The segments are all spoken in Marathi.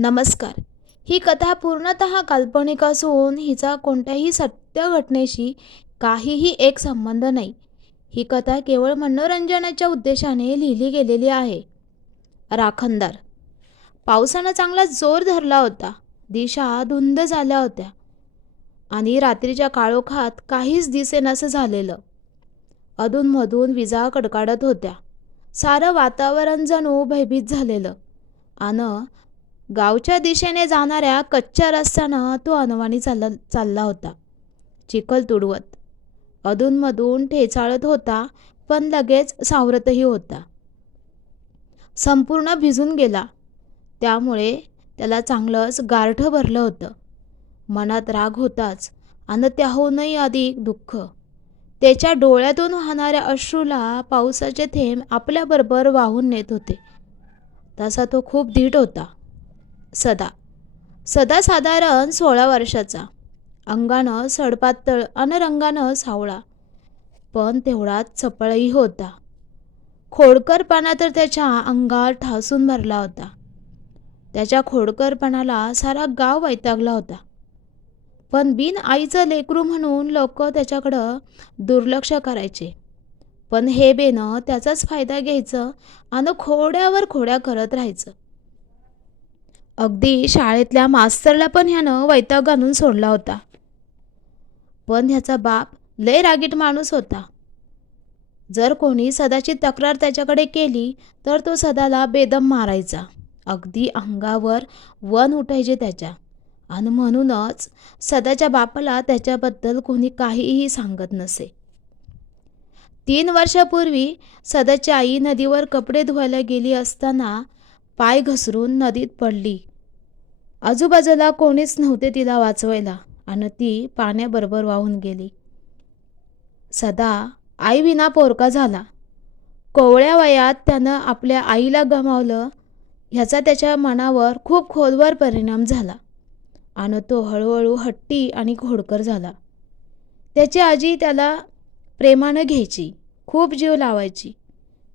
नमस्कार. ही कथा पूर्णतः काल्पनिक असून हिचा कोणत्याही सत्य घटनेशी काहीही एक संबंध नाही. ही कथा केवळ मनोरंजनाच्या उद्देशाने लिहिली गेलेली आहे. राखणदार. पावसानं चांगला जोर धरला होता. दिशा धुंद झाल्या होत्या. आणि रात्रीच्या काळोखात काहीच दिसेनासं झालेलं. अधूनमधून विजा कडकाडत होत्या. सारं वातावरण जणू भयभीत झालेलं. आणि गावच्या दिशेने जाणाऱ्या कच्च्या रस्त्यानं तो अनवाणी चालला चालला होता. चिखल तुडवत. अधूनमधून ठेचाळत होता पण लगेच सावरतही होता. संपूर्ण भिजून गेला. त्यामुळे त्याला चांगलंच गारठं भरलं होतं. मनात राग होताच आणि त्याहूनही अधिक दुःख. त्याच्या डोळ्यातून वाहणाऱ्या अश्रूला पावसाचे थेंब आपल्याबरोबर वाहून नेत होते. तसा तो खूप धीट होता. सदा. सदा साधारण सोळा वर्षाचा. अंगानं सडपातळ अन रंगानं सावळा. पण तेवढाच चपळही होता. खोडकरपणा तर त्याच्या अंगात ठासून भरला होता. त्याच्या खोडकरपणाला सारा गाव वैतागला होता. पण बिन आईचं लेकरू म्हणून लोक त्याच्याकडं दुर्लक्ष करायचे. पण हे बेनं त्याचाच फायदा घ्यायचं आणि खोड्यावर खोड्या करत राहायचं. अगदी शाळेतल्या मास्तरला पण ह्यानं वैताग आणून सोडला होता. पण ह्याचा बाप लय रागीट माणूस होता. जर कोणी सदाची तक्रार त्याच्याकडे केली तर तो सदाला बेदम मारायचा. अगदी अंगावर वन उठायचे त्याच्या. आणि म्हणूनच सदाच्या बापाला त्याच्याबद्दल कोणी काहीही सांगत नसे. तीन वर्षापूर्वी सदाची आई नदीवर कपडे धुवायला गेली असताना पाय घसरून नदीत पडली. आजूबाजूला कोणीच नव्हते तिला वाचवायला. आणि ती पाण्याबरोबर वाहून गेली. सदा आई विना पोरका झाला. कोवळ्या वयात त्यानं आपल्या आईला गमावलं. ह्याचा त्याच्या मनावर खूप खोलवर परिणाम झाला. आणि तो हळूहळू हट्टी आणि खोडकर झाला. त्याची आजी त्याला प्रेमानं घ्यायची खूप जीव लावायची.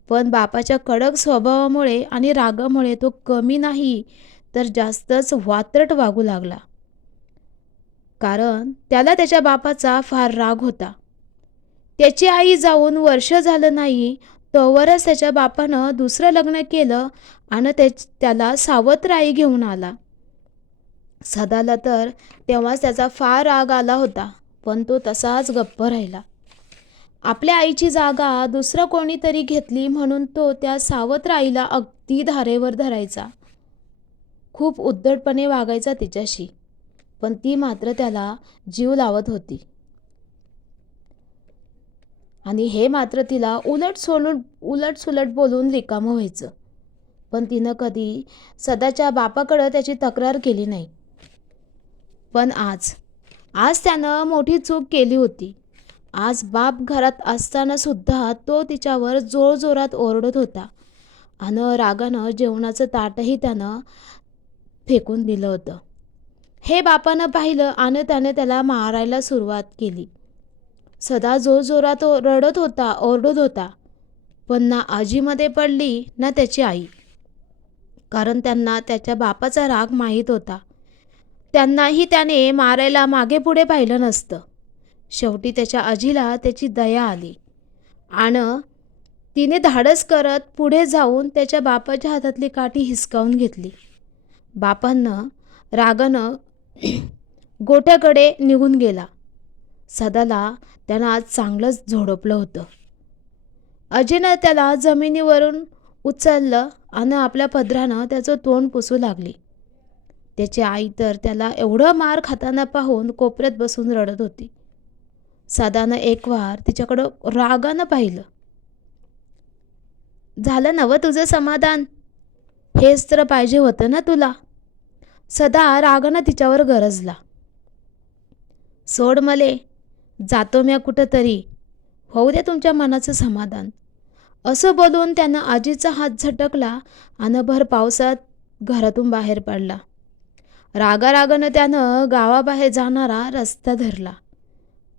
पण बापाच्या कडक स्वभावामुळे आणि रागामुळे तो कमी नाही तर जास्तच वात्रट वागू लागला. कारण त्याला त्याच्या बापाचा फार राग होता. त्याची आई जाऊन वर्ष झालं नाही तोवरच त्याच्या बापानं दुसरं लग्न केलं आणि त्या त्याला सावत्र आई घेऊन आला. सदाला तर तेव्हाच त्याचा फार राग आला होता पण तो तसाच गप्प राहिला. आपल्या आईची जागा दुसरं कोणीतरी घेतली म्हणून तो त्या सावत्र आईला अगदी धारेवर धरायचा. खूप उद्धटपणे वागायचा तिच्याशी पण ती मात्र त्याला जीव लावत होती. आणि हे मात्र तिला उलट सोलून उलट सुलट बोलून रिकामं व्हायचं. पण तिनं कधी सदाच्या बापाकडं त्याची तक्रार केली नाही. पण आज आज त्यानं मोठी चूक केली होती. आज बाप घरात असताना सुद्धा तो तिच्यावर जोरजोरात ओरडत होता. आणि रागानं जेवणाचं ताटही त्यानं फेकून दिलं होतं. हे बापानं पाहिलं आणि त्याने त्याला मारायला सुरुवात केली. सदा जोरजोरात रडत होता ओरडत होता. पण ना आजीमध्ये पडली ना त्याची आई. कारण त्यांना त्याच्या बापाचा राग माहीत होता. त्यांनाही त्याने मारायला मागे पुढे पाहिलं नसतं. शेवटी त्याच्या आजीला त्याची दया आली. आणि तिने धाडस करत पुढे जाऊन त्याच्या बापाच्या हातातली काठी हिसकावून घेतली. बापानं रागानं गोट्याकडे निघून गेला. सदाला त्यानं आज चांगलंच झोडपलं होतं. अजयनं त्याला जमिनीवरून उचललं आणि आपल्या पदरानं त्याचं तोंड पुसू लागली. त्याची आई तर त्याला एवढं मार खाताना पाहून कोपऱ्यात बसून रडत होती. सदानं एक वार तिच्याकडं रागानं पाहिलं. झालं नवं तुझं समाधान? हेच तर पाहिजे होतं ना तुला? सदा रागानं तिच्यावर गरजला. सोड मले जातो म्या कुठंतरी. होऊ दे तुमच्या मनाचं समाधान. असं बोलून त्यानं आजीचा हात झटकला आणि भर पावसात घरातून बाहेर पडला. रागारागानं त्यानं गावाबाहेर जाणारा रस्ता धरला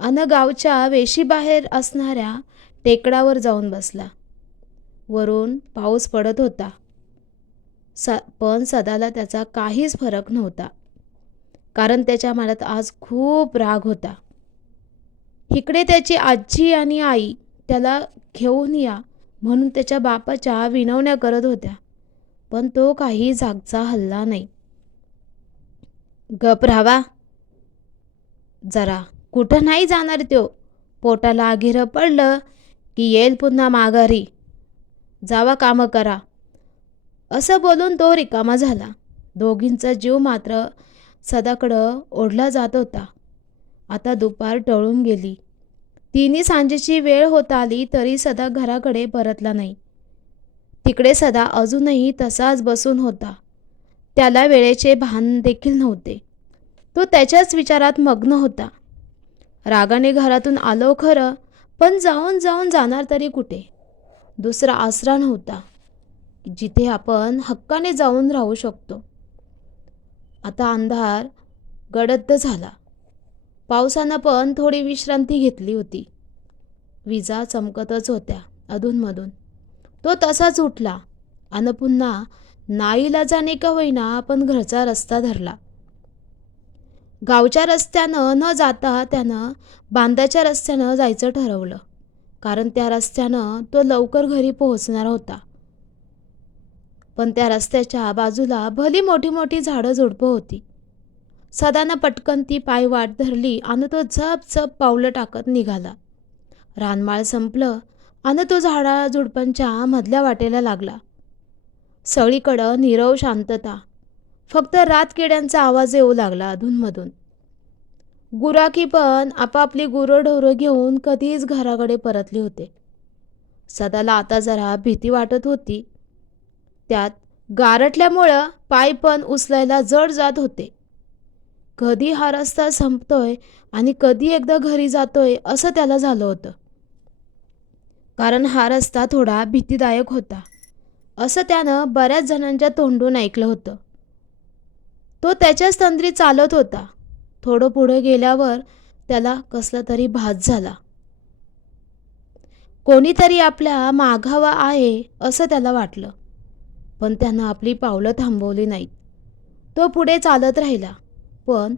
अन गावच्या वेशीबाहेर असणाऱ्या टेकडावर जाऊन बसला. वरून पाऊस पडत होता. स पण सदाला त्याचा काहीच फरक नव्हता. कारण त्याच्या मनात आज खूप राग होता. इकडे त्याची आजी आणि आई त्याला घेऊन या म्हणून त्याच्या बापाच्या विनवण्या करत होत्या. पण तो काही जागचा हल्ला नाही. गप राहावा. जरा कुठं नाही जाणार त्यो पोटाला आगिरं पडलं की येईल पुन्हा माघारी. जावा कामं करा. असं बोलून तो रिकामा झाला. दोघींचा जीव मात्र सदाकडं ओढला जात होता. आता दुपार टळून गेली. तिन्ही सांजेची वेळ होत आली तरी सदा घराकडे परतला नाही. तिकडे सदा अजूनही तसाच बसून होता. त्याला वेळेचे भान देखील नव्हते. तो त्याच्याच विचारात मग्न होता. रागाने घरातून आलो खरं पण जाऊन जाऊन जाणार तरी कुठे? दुसरा आसरा नव्हता. जिथे आपण हक्काने जाऊन राहू शकतो. आता अंधार गडद्द झाला. पावसानं पण थोडी विश्रांती घेतली होती. विजा चमकतच होत्या अधूनमधून. तो तसाच उठला आणि पुन्हा नाईलाजाने का होईना पण घरचा रस्ता धरला. गावच्या रस्त्यानं न जाता त्यानं बांधाच्या रस्त्यानं जायचं ठरवलं. कारण त्या रस्त्यानं तो लवकर घरी पोहोचणार होता. पण त्या रस्त्याच्या बाजूला भली मोठी मोठी झाडं झुडपं होती. सदानं पटकन ती पाय वाट धरली आणि तो झप झप पावलं टाकत निघाला. रानमाळ संपलं आणि तो झाडा झुडपांच्या मधल्या वाटेला लागला. सगळीकडं नीरव शांतता. फक्त रातकिड्यांचा आवाज येऊ लागला अधूनमधून. गुराखी पण आपापली गुरंढोरं घेऊन कधीच घराकडे परतली होते. सदाला आता जरा भीती वाटत होती. त्यात गारटल्यामुळं पाय पण उचलायला जड जात होते. कधी हा रस्ता संपतोय आणि कधी एकदा घरी जातोय असं त्याला झालं होतं. कारण हा रस्ता थोडा भीतीदायक होता. असं त्यानं बऱ्याच जणांच्या तोंडून ऐकलं होतं. तो त्याच्याच तंद्री चालत होता. थोडं पुढे गेल्यावर त्याला कसला तरी भास झाला. कोणीतरी आपल्या माघावा आहे असं त्याला वाटलं. पण त्यानं आपली पावलं थांबवली नाहीत. तो पुढे चालत राहिला. पण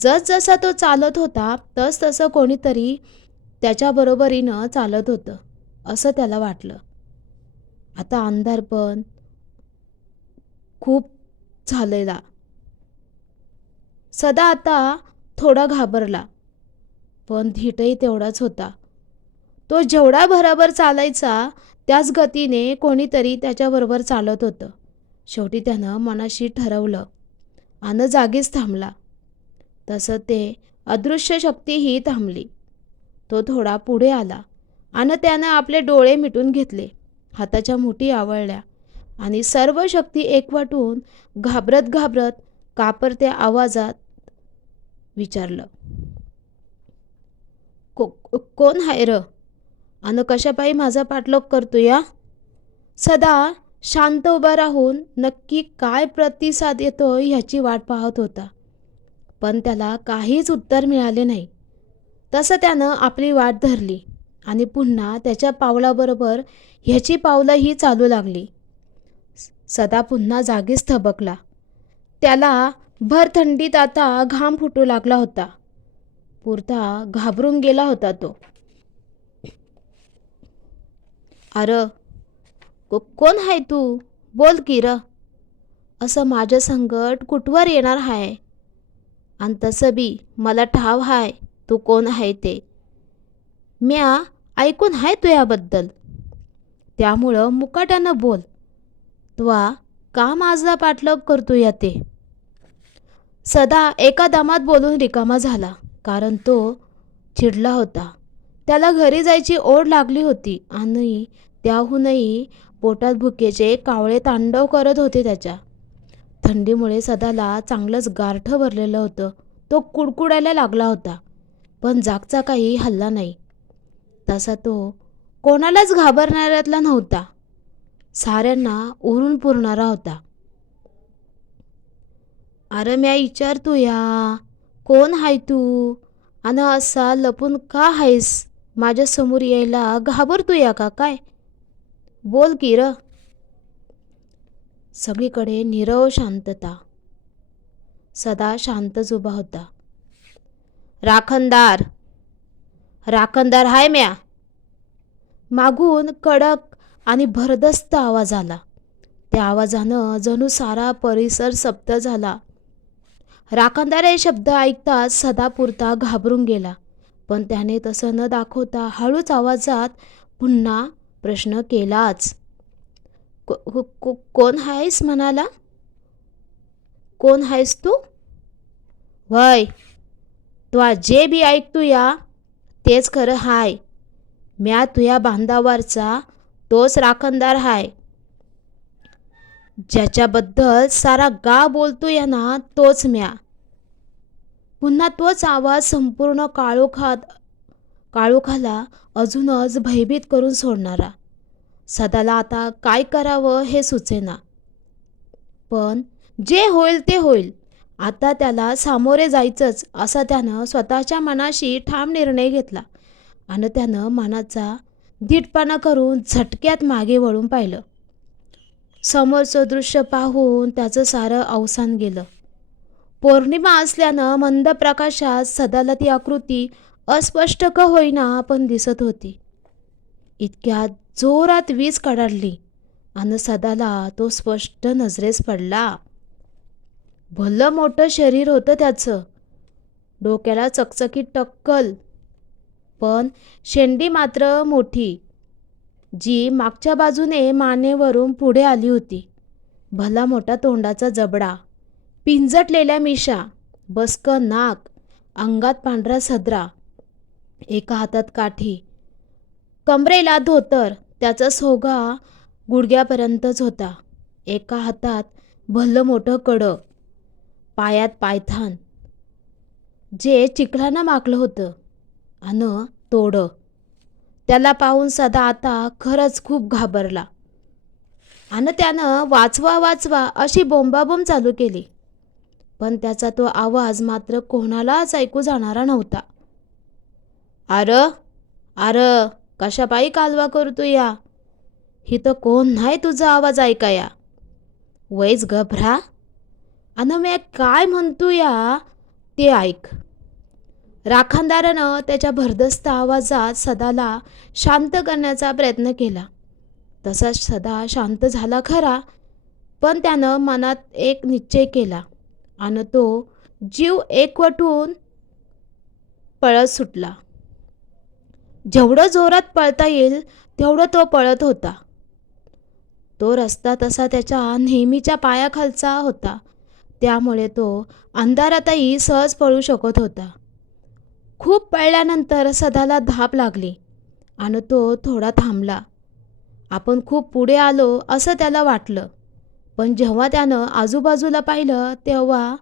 जसजसा तो चालत होता तस तसं कोणीतरी त्याच्याबरोबरीनं चालत होतं असं त्याला वाटलं. आता अंधार पण खूप झालेला. सदा आता थोडा घाबरला पण धीटही तेवढाच होता. तो जेवढा भराभर चालायचा त्याच गतीने कोणीतरी त्याच्याबरोबर चालत होतं. शेवटी त्यानं मनाशी ठरवलं. आणि जागीच थांबला. तसं ते अदृश्य शक्तीही थांबली. तो थोडा पुढे आला. आणि त्यानं आपले डोळे मिटून घेतले. हाताच्या मुठी आवळल्या. आणि सर्व शक्ती एकवटून घाबरत घाबरत कापरत्या आवाजात विचारलं. को कोण हाय र? आणि कशापायी माझा पाठलोक करतो या? सदा शांत उभा राहून नक्की काय प्रतिसाद येतो ह्याची वाट पाहत होता. पण त्याला काहीच उत्तर मिळाले नाही. तसं त्यानं आपली वाट धरली आणि पुन्हा त्याच्या पावलाबरोबर ह्याची पावलंही चालू लागली. सदा पुन्हा जागीच थबकला. त्याला भर थंडीत आता घाम फुटू लागला होता. पुरता घाबरून गेला होता तो. अर को कोण आहे तू? बोल की र. असं माझं संकट कुठवर येणार हाय? आणि तसं बी मला ठाव हाय तू कोण आहे ते? म्या ऐकून हाय तुझ्याबद्दल त्यामुळं मुकाट्यानं बोल. त्वा का माझा पाठलाग करतो या ते? सदा एका दमात बोलून रिकामा झाला कारण तो चिडला होता. त्याला घरी जायची ओढ लागली होती आणि त्याहूनही पोटात भुकेचे कावळे तांडव करत होते त्याच्या. थंडीमुळे सदाला चांगलंच गारठं भरलेलं होतं. तो कुडकुडायला लागला होता. पण जागचा काही हल्ला नाही. तसा तो कोणालाच घाबरणाऱ्यातला नव्हता. साऱ्यांना उरून पुरणारा होता. अरे म्या विचारतो या कोण हाय तू? आणि असा लपून का हायस? माझ्यासमोर यायला घाबरतो या का? काय? बोल की र. सगळीकडे निरव शांतता. सदा शांतच उभा होता. राखणदार. राखणदार हाय म्या. मागून कडक आणि भरदस्त आवाज आला. त्या आवाजानं जणू सारा परिसर सप्त झाला. राखणदार हे शब्द ऐकताच सदापुरता घाबरून गेला. पण त्याने तसं न दाखवता हळूच आवाजात पुन्हा प्रश्न केलाच. को- को- कोण आहेस म्हणाला? कोण आहेस तू? वय तू जे बी ऐकतूया तेच खरं हाय. म्या तुया बांधावरचा तोच राखणदार हाय. ज्याच्याबद्दल सारा गाव बोलतोय ना तोच म्या. पुन्हा तोच आवाज संपूर्ण काळोखात काळोखाला अजूनच भयभीत करून सोडणारा. सदाला आता काय करावं हे सुचेना. पण जे होईल ते होईल. आता त्याला सामोरे जायचंच असा त्यानं स्वतःच्या मनाशी ठाम निर्णय घेतला आणि त्यानं मनाचा धीटपणा करून झटक्यात मागे वळून पाहिलं. समोरचं दृश्य पाहून त्याचं सारं अवसान गेलं. पौर्णिमा असल्यानं मंद प्रकाशात सदाला ती आकृती अस्पष्ट का होईना पण दिसत होती. इतक्यात जोरात वीज कडाडली आणि सदाला तो स्पष्ट नजरेस पडला. भलं मोठं शरीर होतं त्याचं. डोक्याला चकचकीत टक्कल. पण शेंडी मात्र मोठी. जी मागच्या बाजूने मानेवरून पुढे आली होती. भला मोठा तोंडाचा जबडा. पिंजटलेल्या मिशा बसकं नाक अंगात पांढरा सदरा एका हातात काठी. कमरेला धोतर त्याचा सोगा गुडघ्यापर्यंतच होता. एका हातात भलं मोठं कडं पायात पायथान. जे चिखलानं माकलं होतं अन तोडं. त्याला पाहून सदा आता खरंच खूप घाबरला. आणि त्यानं वाचवा वाचवा अशी बोंबाबोंब चालू केली. पण त्याचा तो आवाज मात्र कोणालाच ऐकू जाणारा नव्हता. आर? आर कशापायी कालवा करतो या? ही तर कोण नाही तुझा आवाज ऐकाया. वैज घबरा. आणि मी काय म्हणतो या? ते ऐक. राखणदारानं त्याच्या भरदस्त आवाजात सदाला शांत करण्याचा प्रयत्न केला. तसाच सदा शांत झाला खरा पण त्यानं मनात एक निश्चय केला. आणि तो जीव एकवटून पळत सुटला. जेवढं जोरात पळता येईल तेवढं तो पळत होता. तो रस्ता तसा त्याच्या नेहमीच्या पायाखालचा होता. त्यामुळे तो अंधारातही सहज पळू शकत होता. खूप पळल्यानंतर सदाला धाप लागली आणि तो थोडा थांबला. आपण खूप पुढे आलो असं त्याला वाटलं. पण जेव्हा त्यानं आजूबाजूला पाहिलं तेव्हा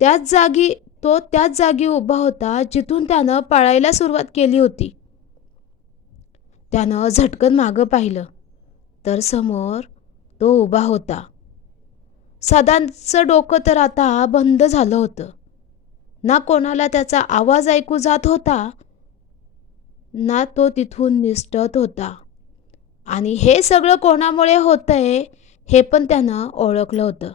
त्याच जागी तो त्याच जागी उभा होता जिथून त्यानं पळायला सुरुवात केली होती. त्यानं झटकन मागं पाहिलं तर समोर तो उभा होता. सदांचं डोकं तर आता बंद झालं होतं. ना कोणाला त्याचा आवाज ऐकू जात होता ना तो तिथून निसटत होता. आणि हे सगळं कोणामुळे होतंय हे पण त्यानं ओळखलं होतं.